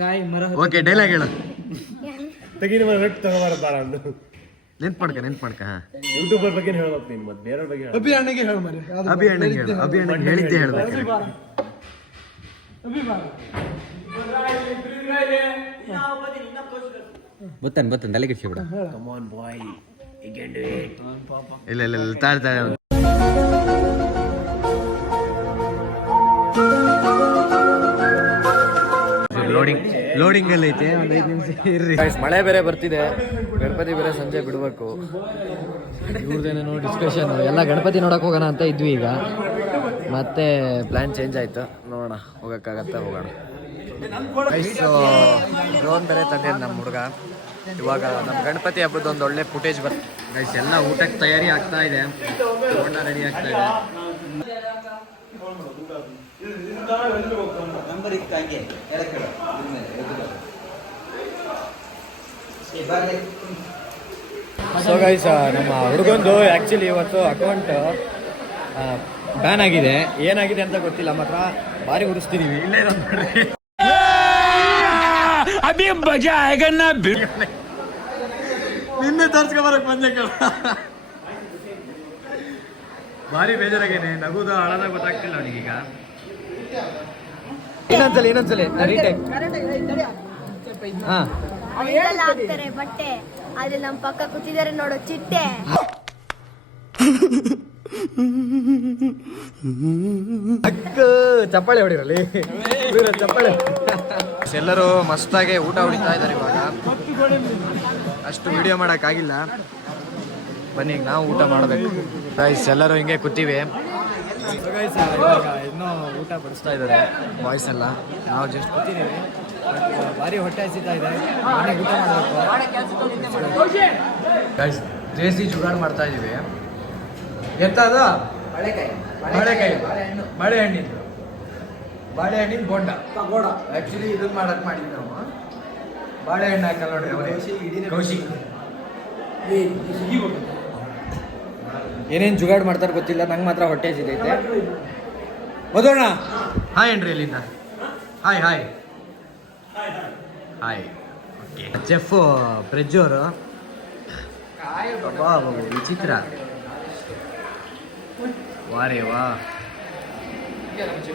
ಕಾಯಿ ಮರ okay dialogue ಹೇಳು ತೆಗಿನ ರೆಟ್ ತಗೋಬಾರ ಅಂದು ನೆನ್ಪು ಮಾಡ್ಕ ಯೂಟ್ಯೂಬರ್ ಬಗ್ಗೆ ಹೇಳ್ಬೇಕು ನೀನು ಮತ್ತೆ ಬೇರೆ ಬಗ್ಗೆ ಅಭಿ ಅಣ್ಣಗೆ ಹೇಳು ಮರಿ ಅಭಿ ಅಣ್ಣಗೆ ಹೇಳಿದ್ದೆ ಹೇಳ್ಬೇಕು ಬತ್ತಾನೆ ತಲೆ ಕೆಡ್ಸಿಬಿಡ come on boy you can do it ಇಲ್ಲ ತಾಳ್ತಾಳೆ ಲೋಡಿಂಗ್ ಅಲ್ಲಿ ಐತೆ ಒಂದು 5 ನಿಮಿಷ ಇರ್ರಿ. ಮಳೆ ಬೇರೆ ಬರ್ತಿದೆ, ಗಣಪತಿ ಬೇರೆ ಸಂಜೆ ಬಿಡಬೇಕು. ಇವ್ರದ್ದೇನೇನೋ ಡಿಸ್ಕಷನ್, ಎಲ್ಲ ಗಣಪತಿ ನೋಡಕ್ ಹೋಗೋಣ ಅಂತ ಇದ್ವಿ. ಈಗ ಮತ್ತೆ ಪ್ಲಾನ್ ಚೇಂಜ್ ಆಯ್ತು, ನೋಡೋಣ ಹೋಗಕ್ಕಾಗತ್ತ ಹೋಗೋಣ. ಡ್ರೋನ್ ಬೇರೆ ತಂದೆ ನಮ್ಮ ಹುಡುಗ. ಇವಾಗ ನಮ್ಮ ಗಣಪತಿ ಹಬ್ಬದ ಒಂದು ಒಳ್ಳೆ ಫುಟೇಜ್ ಗೈಸ್. ಎಲ್ಲ ಊಟಕ್ಕೆ ತಯಾರಿ ಆಗ್ತಾ ಇದೆ, ಊಟ ರೆಡಿ ಆಗ್ತಾ ಇದೆ. ಸೊ ಗೈಸ್, ನಮ್ಮ ಹುಡುಗಂದು ಆ್ಯಕ್ಚುಲಿ ಇವತ್ತು ಅಕೌಂಟ್ ಬ್ಯಾನ್ ಆಗಿದೆ. ಏನಾಗಿದೆ ಅಂತ ಗೊತ್ತಿಲ್ಲ, ಮಾತ್ರ ಭಾರಿ ಉರಿಸ್ತಿದೀವಿ. ಇಲ್ಲೇ ನೋಡ್ರಿ, ನಿನ್ನೆ ತರ್ಸ್ಕೊಬರಕ್ ಬಂದೆ ಕಣ. ಭಾರಿ ಬೇಜಾರಾಗೇನೆ, ನಗುದ ಅಳದ ಗೊತ್ತಾಗ್ತಿಲ್ಲ ಅವನಿಗೀಗ. ಇನ್ನೊಂದ್ಸಲಿ ಹಾಕ್ತಾರೆ ಬಟ್ಟೆ, ಅಲ್ಲಿ ನಮ್ಮ ಪಕ್ಕ ಕೂತಿದ್ದಾರೆ ನೋಡೋ ಚಿಟ್ಟೆ. ಚಪ್ಪಾಳೆ ಹೊಡಿರಲಿ, ಚಪ್ಪಾಳೆ. ಎಲ್ಲರೂ ಮಸ್ತಾಗೆ ಊಟ ಹೊಡಿತಾ ಇದ್ದಾರೆ. ಇವಾಗ ಅಷ್ಟು ವಿಡಿಯೋ ಮಾಡೋಕ್ಕಾಗಿಲ್ಲ, ಬನ್ನಿ ಈಗ ನಾವು ಊಟ ಮಾಡಬೇಕು. ಗೈಸ್ ಎಲ್ಲರೂ ಹಿಂಗೆ ಕೂತೀವಿ. ಇವಾಗ ಇನ್ನೂ ಊಟ ಬಡಿಸ್ತಾ ಇದ್ದಾರೆ ಬಾಯ್ಸ್ ಎಲ್ಲ, ನಾವು ಜಸ್ಟ್ ಕೂತಿದ್ದೀವಿ. ಭಾರಿ ಹೊಟ್ಟೆ ಹಸಿತಾ ಇದೆ, ಊಟ ಮಾಡಬೇಕು. ಗೈಸ್ ದೇಸಿ ಜುಗಾಡ್ ಮಾಡ್ತಾ ಇದ್ದೀವಿ. ಎಂತದ ಬಾಳೆಹಣ್ಣಿನ ಬೋಂಡ. ಆ್ಯಕ್ಚುಲಿ ಇದನ್ನ ಮಾಡಕ್ ಮಾಡಿದ್ವಿ ನಾವು. ಬಾಳೆಹಣ್ಣು ಹಾಕಲ್ಲ ನೋಡ್ರಿ, ಕೌಶಿಕ್ ಏನೇನು ಜುಗಾಡ್ ಮಾಡ್ತಾರೆ ಗೊತ್ತಿಲ್ಲ, ನಂಗೆ ಮಾತ್ರ ಹೊಟ್ಟೆ ಹಸಿದೈತೆ. ಓದೋಣ. ಹಾಯ್ ಏನ್ರಿ ಇಲ್ಲಿಂದ. Hi hi hi. Okay, chef ಪ್ರೆಜ್ಜೋರು. ವಿಚಿತ್ರ, ವಾರೇ ವಾ.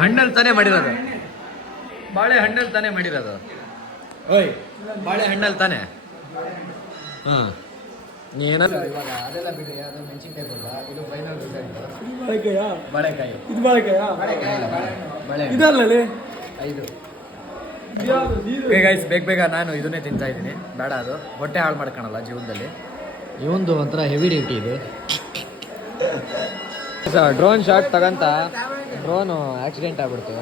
ಹಣ್ಣಲ್ಲಿ ತಾನೇ ಮಾಡಿರೋದು, ಬಾಳೆ ಹಣ್ಣಲ್ಲಿ ತಾನೇ ಮಾಡಿರೋದು. ಓಯ್, ಬಾಳೆ ಹಣ್ಣಲ್ಲಿ ತಾನೇ. ಏನಲ್ಲ ಇವಾಗ ಅದೆಲ್ಲ ಬಿಡಿ, ಅದು ಮೆಣಸಿನ್ಕಾಯಿ ಬರಲ್ಲ. ಇದು ಫೈನಲ್ ಬಾಳೆಕಾಯಿ. ಇದು ಬಾಳೆಕಾಯಿ ಇದಲ್ಲೇ 5. ಬೇಗ ನಾನು ಇದನ್ನೇ ತಿಂತಾ ಇದ್ದೀನಿ. ಬೇಡ, ಅದು ಹೊಟ್ಟೆ ಹಾಳು ಮಾಡ್ಕೊಳಲ್ಲ ಜೀವನದಲ್ಲಿ. ಇವಂದು ಒಂಥರ ಹೆವಿ ಡ್ಯೂಟಿ ಇದು. ಡ್ರೋನ್ ಶಾಟ್ ತಗಂತ ಡ್ರೋನು ಆಕ್ಸಿಡೆಂಟ್ ಆಗ್ಬಿಡ್ತು.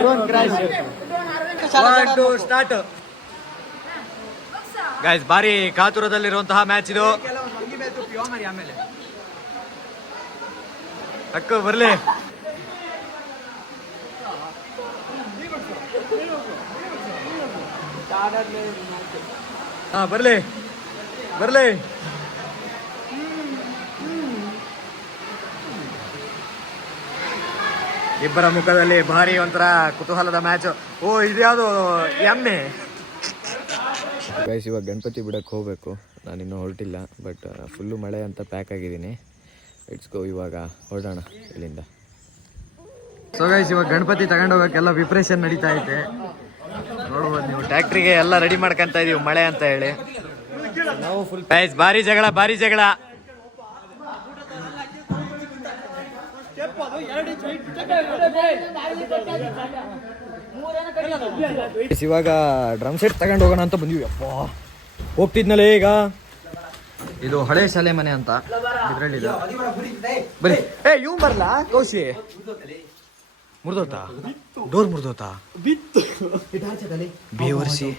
Drone crash. Start guys. ಭಾರಿ ಕಾತುರದಲ್ಲಿರುವಂತಹ ಮ್ಯಾಚ್ ಇದು. ಅಕ್ಕ ಬರ್ಲಿ. ಹಾ ಬರ್ಲಿ. ಇಬ್ಬರ ಮುಖದಲ್ಲಿ ಭಾರಿ ಒಂಥರ ಕುತೂಹಲದ ಮ್ಯಾಚ್. ಓ, ಇದ್ಯಾವುದು ಎಮ್ಮೆ. ಗೈಸ್ ಇವಾಗ ಗಣಪತಿ ಬಿಡಕ್ಕೆ ಹೋಗಬೇಕು. ನಾನಿನ್ನೂ ಹೊರಟಿಲ್ಲ, ಬಟ್ ಫುಲ್ಲು ಮಳೆ ಅಂತ ಪ್ಯಾಕ್ ಆಗಿದ್ದೀನಿ. ಇಟ್ಸ್ ಗೋ, ಇವಾಗ ಹೊರಡೋಣ ಇಲ್ಲಿಂದ. ಸೊ ಗೈಸ್ ಇವಾಗ ಗಣಪತಿ ತಗೊಂಡು ಹೋಗೋಕ್ಕೆಲ್ಲ ಪ್ರಿಪ್ರೇಷನ್ ನಡೀತಾ ಐತೆ. ನೋಡ್ಬೋದು ನೀವು, ಟ್ಯಾಕ್ಟ್ರಿಗೆ ಎಲ್ಲ ರೆಡಿ ಮಾಡ್ಕೊಂತ ಇದೀವಿ ಮಳೆ ಅಂತ ಹೇಳಿ. ನಾವು ಫುಲ್ ಗೈಸ್ ಭಾರಿ ಜಗಳ. ಇವಾಗ ಡ್ರಮ್ ಸೆಟ್ ತಗೊಂಡು ಹೋಗೋಣ ಅಂತ ಬಂದಿವಿ. ಅಪ್ಪ ಹೋಗ್ತಿದ್ನಲ್ಲೇ ಈಗ. ಇದು ಹಳೆ ಶಾಲೆ ಮನೆ ಅಂತ ಇದ್ರಲ್ಲಿ ಬರೀ. ಇವ್ ಬರ್ಲಾ ಕೌಶಿ ಮುರ್ದೋತಾ, ಡೋರ್ ಮುರ್ದೋತಾ, ಬೇವರ್ಸಿ.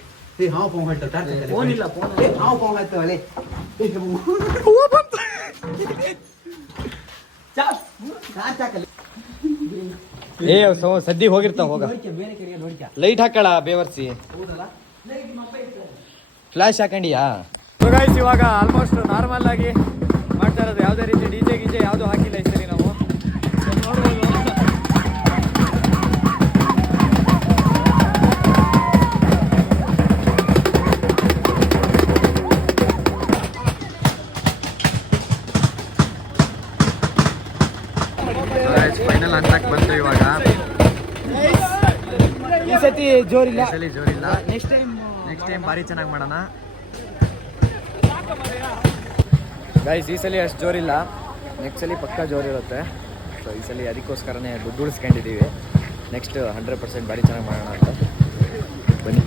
ಸದ್ದಿ ಹೋಗಿರ್ತಾವ, ಹೋಗ ಲೈಟ್ ಹಾಕಳ ಬೇವರ್ಸಿ. ಫ್ಲಾಶ್ ಹಾಕೊಂಡಿಯಾ? ಇವಾಗ ಆಲ್ಮೋಸ್ಟ್ ನಾರ್ಮಲ್ ಆಗಿ ಮಾಡ್ತಾ ಇರೋದು. ಯಾವುದೇ ರೀತಿ ಡಿಜೆ ಗೀಜೆ ಯಾವುದು ಹಾಕಿಲ್ಲ ಈ ಸರಿ ನಾವು. ನೋಡ್ಬೋದು ಮಾಡಕ್ ಬಂತು ಇವಾಗ. ಈ ಸತಿ ಜೋರಿಲ್ಲ. ನೆಕ್ಸ್ಟ್ ಟೈಮ್ ಭಾರಿ ಚೆನ್ನಾಗಿ ಮಾಡೋಣ ಗೈಸ್. ಈ ಸಲ ಅಷ್ಟು ಜೋರಿಲ್ಲ, ನೆಕ್ಸ್ಟ್ ಸಲ ಪಕ್ಕ ಜೋರಿರುತ್ತೆ. ಸೊ ಈ ಸಲ ಅದಕ್ಕೋಸ್ಕರನೇ ದುಡ್ಡು ಉಳಿಸ್ಕೊಂಡಿದ್ದೀವಿ. ನೆಕ್ಸ್ಟ್ 100% ಭಾರಿ ಚೆನ್ನಾಗಿ ಮಾಡೋಣ ಅಂತ ಬನ್ನಿ.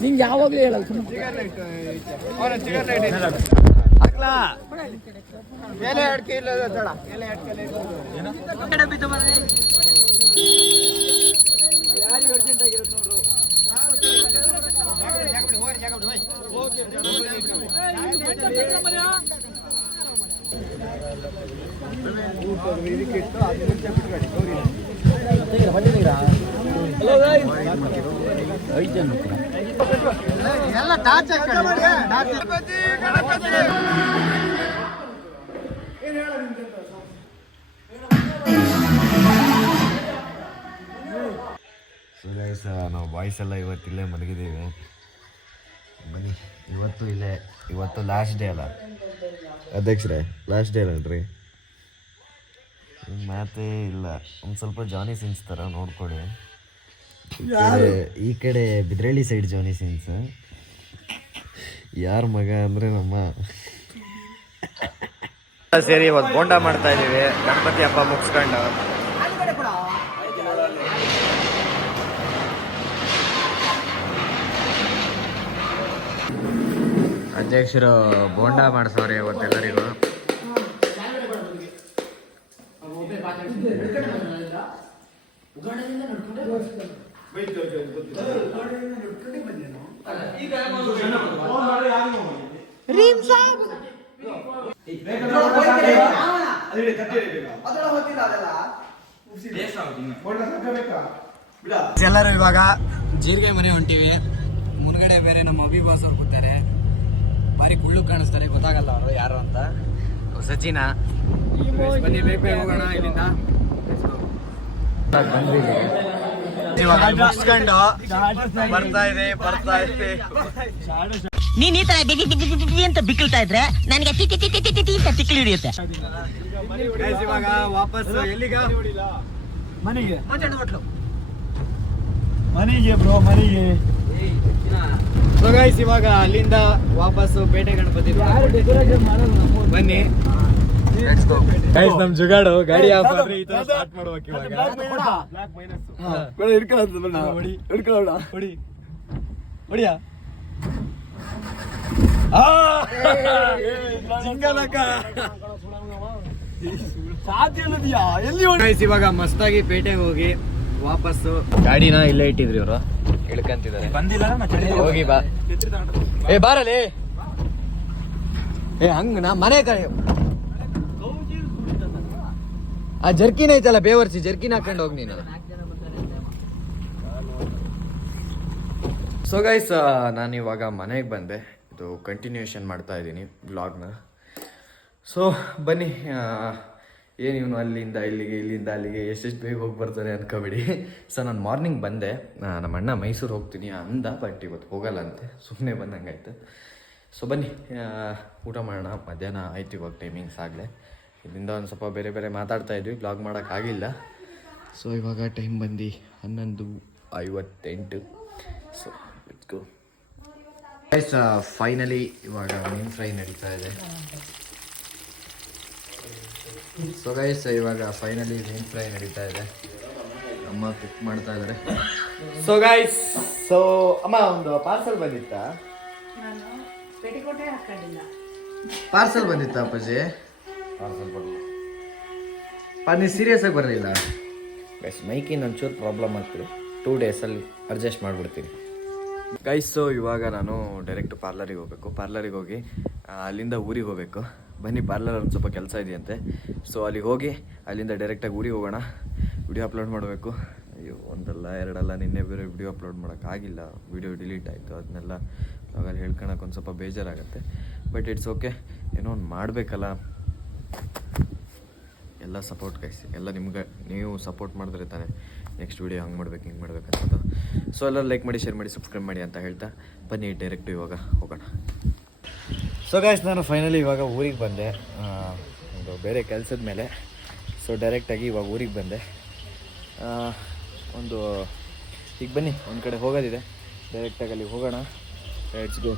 ನಿಂಗೆ ಯಾವಾಗಲೂ ಹೇಳಲ್ಲ ಎಲ್ಲ ಟಾರ್ಚ್ ಸೊ ಗೈಸ್, ನಾವು ಬಾಯ್ಸ್ ಎಲ್ಲ ಇವತ್ತಿಲ್ಲೇ ಮಲಗಿದ್ದೀವಿ. ಬನ್ನಿ, ಇವತ್ತು ಲಾಸ್ಟ್ ಡೇ ಅಲ್ಲ ಅಧ್ಯಕ್ಷರೇ? ಲಾಸ್ಟ್ ಡೇ ಅಲ್ಲನ್ರಿ? ಮಾತೇ ಇಲ್ಲ. ಒಂದು ಸ್ವಲ್ಪ ಜಾನಿ ಸೀನ್ಸ್ ಥರ ನೋಡ್ಕೊಳ್ಳಿ. ಈ ಕಡೆ ಬಿದ್ರಳ್ಳಿ ಸೈಡ್ ಜಾನಿ ಸೀನ್ಸ್. ಯಾರ ಮಗ ಅಂದರೆ ನಮ್ಮ ಸೇರಿ ಇವತ್ತು ಬೋಂಡ ಮಾಡ್ತಾ ಇದ್ದೀವಿ. ಗಣಪತಿ ಹಬ್ಬ ಮುಗಿಸ್ಕೊಂಡು ಅಧ್ಯಕ್ಷರು ಬೋಂಡ ಮಾಡಿಸೋರೆ ಇವತ್ತೆಲ್ಲರಿಗೂ. ಎಲ್ಲರೂ ಇವಾಗ ಜೀರಿಗೆ ಮನೆ ಹೊಂಟಿವಿ. ಮುನ್ಗಡೆ ಬೇರೆ ನಮ್ಮ ಅಭಿಭಾಸ್ ಅವ್ರು ಕೂತಾರೆ. ಭಾರಿ ಕುಳ್ಳು ಕಾಣಿಸ್ತಾರೆ, ಗೊತ್ತಾಗಲ್ಲ ಅವರು ಯಾರು ಅಂತ. ಸಚಿನ ಬನ್ನಿ, ಬೇಗ ಹೋಗೋಣ ಇಲ್ಲಿಂದ. ಇವಾಗ ಮುಗಿಸ್ಕೊಂಡು ಬರ್ತಾ ಇದೆ. ನೀನ್ ಈ ತರ ಅಂತ ಬಿಕ್ಕಳ್ತಾ ಇದ್ರೆ ನನಗೆ ತಿಕ್ಕಲಿ ಹಿಡಿಯುತ್ತೆ. ಇವಾಗ ವಾಪಸ್ ಎಲ್ಲಿಗ? ಮನೆಗೆ ಬ್ರೋ, ಮನೆಗೆ. ಸೊ ಗೈಸ್, ಇವಾಗ ಅಲ್ಲಿಂದ ವಾಪಸ್ಸು ಪೇಟೆ ಗಣಪತಿ ಬನ್ನಿ. ಗೈಸ್, ನಮ್ ಜುಗಾಡು ಗಾಡಿ ಆಫ್ ಆದ್ರೆ ಈ ತರ ಸ್ಟಾರ್ಟ್ ಮಾಡ್ಬೇಕು ಇವಾಗ. ಹೊಡಿಯಾ ಇವಾಗ ಮಸ್ತಾಗಿ ಪೇಟೆಗೆ ಹೋಗಿ ವಾಪಸ್ಸು ಗಾಡಿನ ಇಲ್ಲೇ ಇಟ್ಟಿದ್ರಿ ಇವರು, ಇಳ್ಕಂತಿದ್ದಾರೆ. ಹೋಗಿ ಬಾ, ಏ ಬಾರಲ್ಲಿ, ಏ ಹಂಗ ನಾ ಮನೆ ಕಡೆ ಆ ಜರ್ಕಿನ್ ಐತಲ್ಲ, ಬೇವರ್ಸಿ ಜರ್ಕಿನ್ ಹಾಕೊಂಡು ಹೋಗಿ ನೀನು. ಸೊ ಗೈಸ್, ನಾನು ಇವಾಗ ಮನೆಗೆ ಬಂದೆ. ಇದು ಕಂಟಿನ್ಯೂಷನ್ ಮಾಡ್ತಾ ಇದ್ದೀನಿ ವ್ಲಾಗ್ನ. ಸೊ ಬನ್ನಿ, ಏನು ಇವನು ಅಲ್ಲಿಂದ ಇಲ್ಲಿಗೆ ಇಲ್ಲಿಂದ ಅಲ್ಲಿಗೆ ಎಷ್ಟೆಷ್ಟು ಬೇಗ ಹೋಗಿ ಬರ್ತಾನೆ ಅನ್ಕೋಬೇಡಿ. ಸೊ ನಾನು ಮಾರ್ನಿಂಗ್ ಬಂದೆ, ನಮ್ಮ ಅಣ್ಣ ಮೈಸೂರು ಹೋಗ್ತೀನಿ ಅಂದ, ಬಟ್ ಇವತ್ತು ಹೋಗಲ್ಲ ಅಂತೆ, ಸುಮ್ಮನೆ ಬಂದಂಗಾಯ್ತು. ಸೊ ಬನ್ನಿ ಊಟ ಮಾಡೋಣ. ಮಧ್ಯಾಹ್ನ ಆಯ್ತು ಇವಾಗ ಟೈಮಿಂಗ್ಸ್ ಆಗಲೇ. ಇದರಿಂದ ಒಂದು ಸ್ವಲ್ಪ ಬೇರೆ ಬೇರೆ ಮಾತಾಡ್ತಾ ಇದ್ವಿ, ಬ್ಲಾಗ್ ಮಾಡೋಕ್ಕಾಗಿಲ್ಲ. ಸೊ ಇವಾಗ ಟೈಮ್ ಬಂದು 11:58. So let's go guys. Finally ಇವಾಗ ಮೀನ್ ಫ್ರೈ ನಡೀತಾ ಇದೆ. ಸೊ ಗೈಸ್, ಇವಾಗ ಫೈನಲಿ ಮೀನ್ ಫ್ರೈ ನಡೀತಾ ಇದೆ. ಅಮ್ಮ ಕುಕ್ ಮಾಡ್ತಾ ಇದ್ದಾರೆ. ಸೊ ಗೈಸ್, ಸೊ ಅಮ್ಮ ಒಂದು ಪಾರ್ಸಲ್ ಬಂದಿತ್ತಾ? ಪಾರ್ಸಲ್ ಬಂದಿತ್ತು ಅಪ್ಪಾಜಿ. ನೀವು ಸೀರಿಯಸ್ ಆಗಿ ಬರಲಿಲ್ಲ. ಗೈಸ್ ಮೈಕಿನ ಒಂಚೂರು ಪ್ರಾಬ್ಲಮ್ ಆಗ್ತದೆ, 2 ಡೇಸಲ್ಲಿ ಅಡ್ಜಸ್ಟ್ ಮಾಡಿಬಿಡ್ತೀನಿ ಗೈಸ್. ಸೊ ಇವಾಗ ನಾನು ಡೈರೆಕ್ಟ್ ಪಾರ್ಲರಿಗೆ ಹೋಗಬೇಕು. ಪಾರ್ಲರಿಗೆ ಹೋಗಿ ಅಲ್ಲಿಂದ ಊರಿಗೆ ಹೋಗಬೇಕು. ಬನ್ನಿ, ಪಾರ್ಲರ್ ಒಂದು ಸ್ವಲ್ಪ ಕೆಲಸ ಇದೆಯಂತೆ. ಸೊ ಅಲ್ಲಿಗೆ ಹೋಗಿ ಅಲ್ಲಿಂದ ಡೈರೆಕ್ಟಾಗಿ ಊರಿಗೆ ಹೋಗೋಣ. ವಿಡಿಯೋ ಅಪ್ಲೋಡ್ ಮಾಡಬೇಕು. ಅಯ್ಯೋ, ಒಂದಲ್ಲ ಎರಡಲ್ಲ, ನಿನ್ನೆ ಬೇರೆ ವಿಡಿಯೋ ಅಪ್ಲೋಡ್ ಮಾಡೋಕ್ಕಾಗಿಲ್ಲ. ವಿಡಿಯೋ ಡಿಲೀಟ್ ಆಯಿತು. ಅದನ್ನೆಲ್ಲ ಅವಾಗ ಹೇಳ್ಕೊಳಕ್ಕೆ ಒಂದು ಸ್ವಲ್ಪ ಬೇಜಾರಾಗುತ್ತೆ. ಬಟ್ ಇಟ್ಸ್ ಓಕೆ, ಏನೋ ಒಂದು ಮಾಡಬೇಕಲ್ಲ. ಎಲ್ಲ ಸಪೋರ್ಟ್ ಗೈಸ್, ಎಲ್ಲ ನಿಮ್ಗೆ ನೀವು ಸಪೋರ್ಟ್ ಮಾಡಿದ್ರೆ ತಾನೇ ನೆಕ್ಸ್ಟ್ ವೀಡಿಯೋ ಹಂಗೆ ಮಾಡ್ಬೇಕು ಹಿಂಗೆ ಮಾಡ್ಬೇಕು ಅನ್ನೋದು. ಸೊ ಎಲ್ಲರೂ ಲೈಕ್ ಮಾಡಿ, ಶೇರ್ ಮಾಡಿ, ಸಬ್ಸ್ಕ್ರೈಬ್ ಮಾಡಿ ಅಂತ ಹೇಳ್ತಾ ಬನ್ನಿ ಡೈರೆಕ್ಟು ಇವಾಗ ಹೋಗೋಣ. ಸೊ ಗೈಸ್, ನಾನು ಫೈನಲಿ ಇವಾಗ ಊರಿಗೆ ಬಂದೆ, ಒಂದು ಬೇರೆ ಕೆಲಸದ ಮೇಲೆ. ಸೊ ಡೈರೆಕ್ಟಾಗಿ ಇವಾಗ ಊರಿಗೆ ಬಂದೆ. ಒಂದು ಈಗ ಬನ್ನಿ, ಒಂದು ಕಡೆ ಹೋಗೋದಿದೆ, ಡೈರೆಕ್ಟಾಗಿ ಅಲ್ಲಿಗೆ ಹೋಗೋಣ. Let's go.